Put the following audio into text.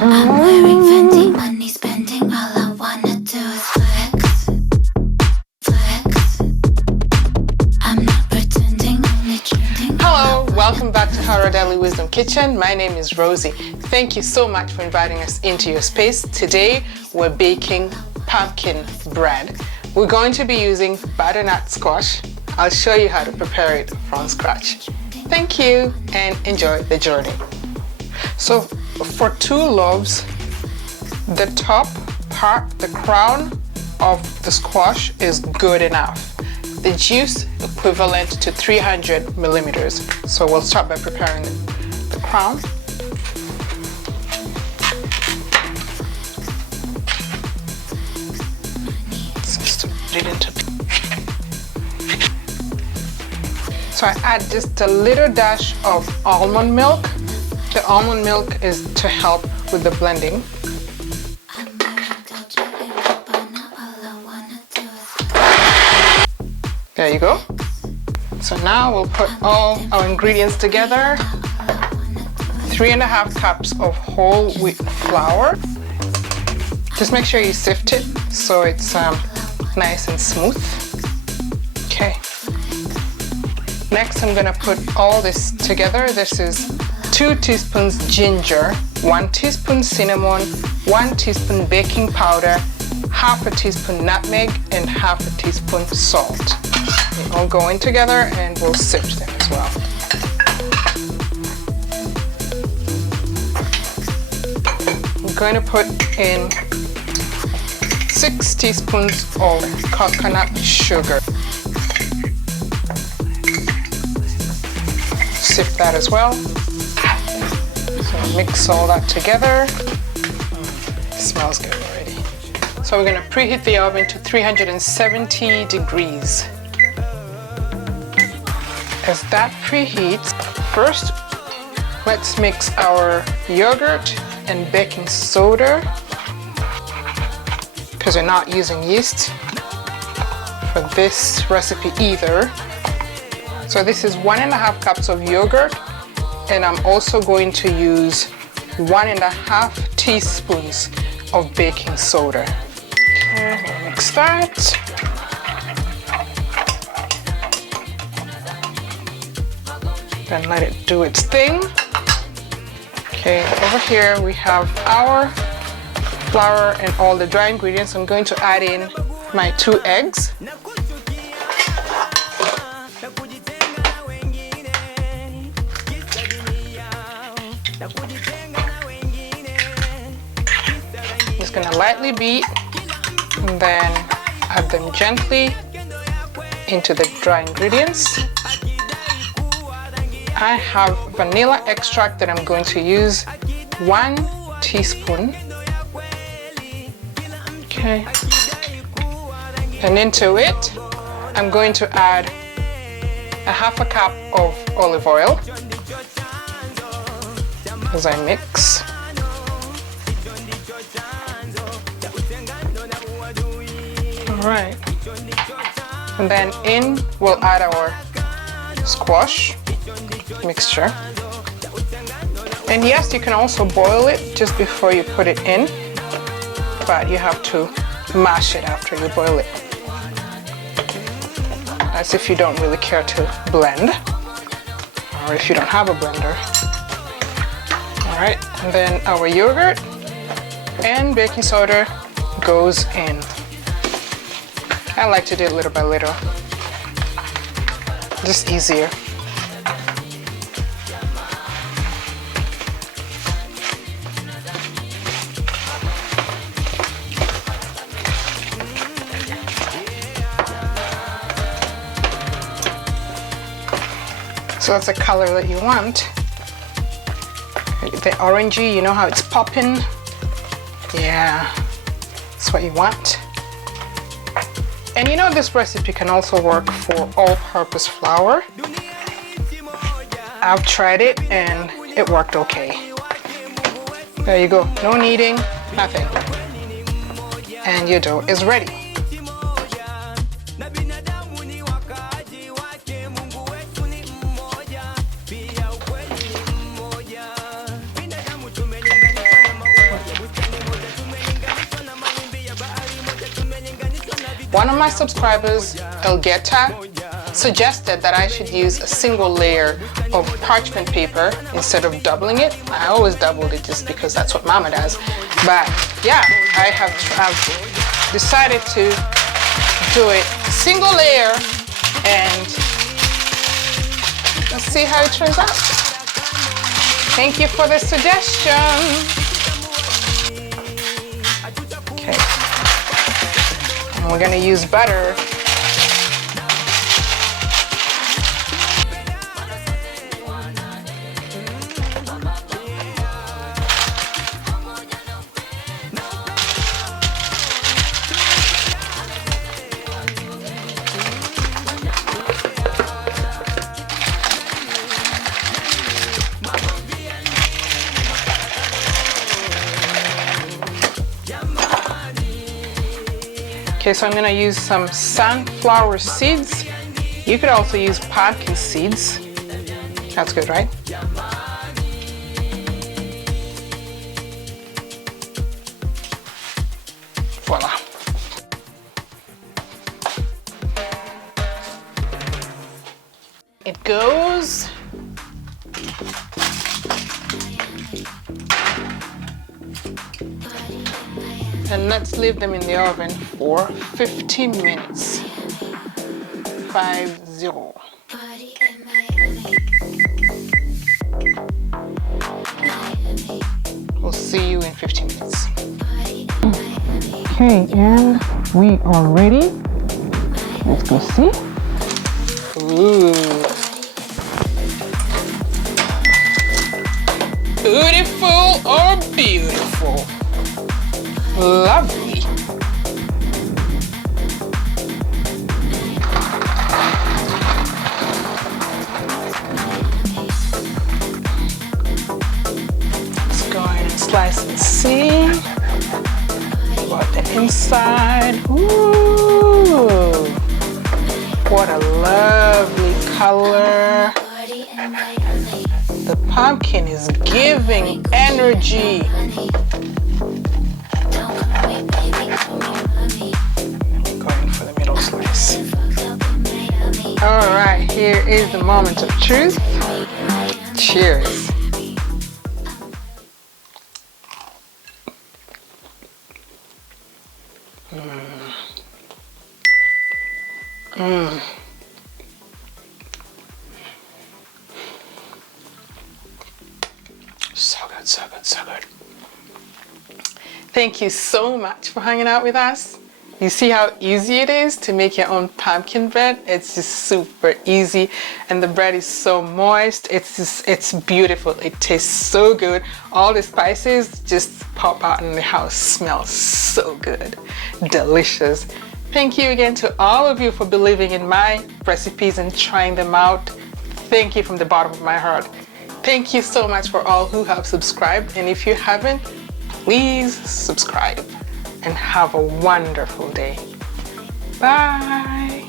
I'm wearing Fendi, money spending, all I wanna do is flex, flex. I'm not pretending, only trending. Hello, welcome back to Hara Daily Wisdom Kitchen. My name is Rosie. Thank you so much for inviting us into your space. Today we're baking pumpkin bread. We're going to be using butternut squash. I'll show you how to prepare it from scratch. Thank you and enjoy the journey. So for 2 loaves, the top part, the crown of the squash is good enough. The juice equivalent to 300 millimeters. So we'll start by preparing the crown. So I add just a little dash of almond milk. The almond milk is to help with the blending. There you go. So now we'll put all our ingredients together. 3.5 cups of whole wheat flour. Just make sure you sift it so it's nice and smooth. Okay. Next, I'm gonna put all this together. This is 2 teaspoons ginger, 1 teaspoon cinnamon, 1 teaspoon baking powder, half a teaspoon nutmeg, and half a teaspoon salt. They all go in together and we'll sift them as well. I'm going to put in 6 teaspoons of coconut sugar. Sift that as well. So mix all that together. It smells good already. So we're going to preheat the oven to 370 degrees. As that preheats, first let's mix our yogurt and baking soda, because we're not using yeast for this recipe either. So this is 1.5 cups of yogurt, and I'm also going to use 1.5 teaspoons of baking soda. Okay, we'll mix that. Then let it do its thing. Okay, over here we have our flour and all the dry ingredients. I'm going to add in my 2 eggs. Just gonna lightly beat and then add them gently into the dry ingredients. I have vanilla extract that I'm going to use 1 teaspoon. Okay. And into it, I'm going to add a 1/2 cup of olive oil as I mix. All right. And then in, we'll add our squash mixture. And yes, you can also boil it just before you put it in, but you have to mash it after you boil it. That's if you don't really care to blend, or if you don't have a blender. All right, and then our yogurt and baking soda goes in. I like to do it little by little, just easier. So that's the color that you want. The orangey, you know how it's popping? Yeah, that's what you want. And you know this recipe can also work for all-purpose flour. I've tried it and it worked okay. There you go, no kneading, nothing. And your dough is ready. One of my subscribers, Elgeta, suggested that I should use a single layer of parchment paper instead of doubling it. I always doubled it just because that's what Mama does. But yeah, I've decided to do it single layer, and let's see how it turns out. Thank you for the suggestion. Okay. And we're gonna use butter. Okay, so I'm gonna use some sunflower seeds. You could also use pumpkin seeds. That's good, right? Voila. It goes. And let's leave them in the oven for 15 minutes. 50. We'll see you in 15 minutes. Okay, and we are ready. Let's go see. Ooh. Beautiful or beautiful? Lovely. Let's go ahead and slice and see what the inside. Ooh, what a lovely color. The pumpkin is giving energy. Going for the middle slice. All right, here is the moment of truth. Cheers. So good, so good, so good. Thank you so much for hanging out with us. You see how easy it is to make your own pumpkin bread? It's just super easy, and the bread is so moist. It's beautiful. It tastes so good. All the spices just pop out and the house smells so good. Delicious. Thank you again to all of you for believing in my recipes and trying them out. Thank you from the bottom of my heart. Thank you so much for all who have subscribed, and if you haven't, please subscribe and have a wonderful day. Bye.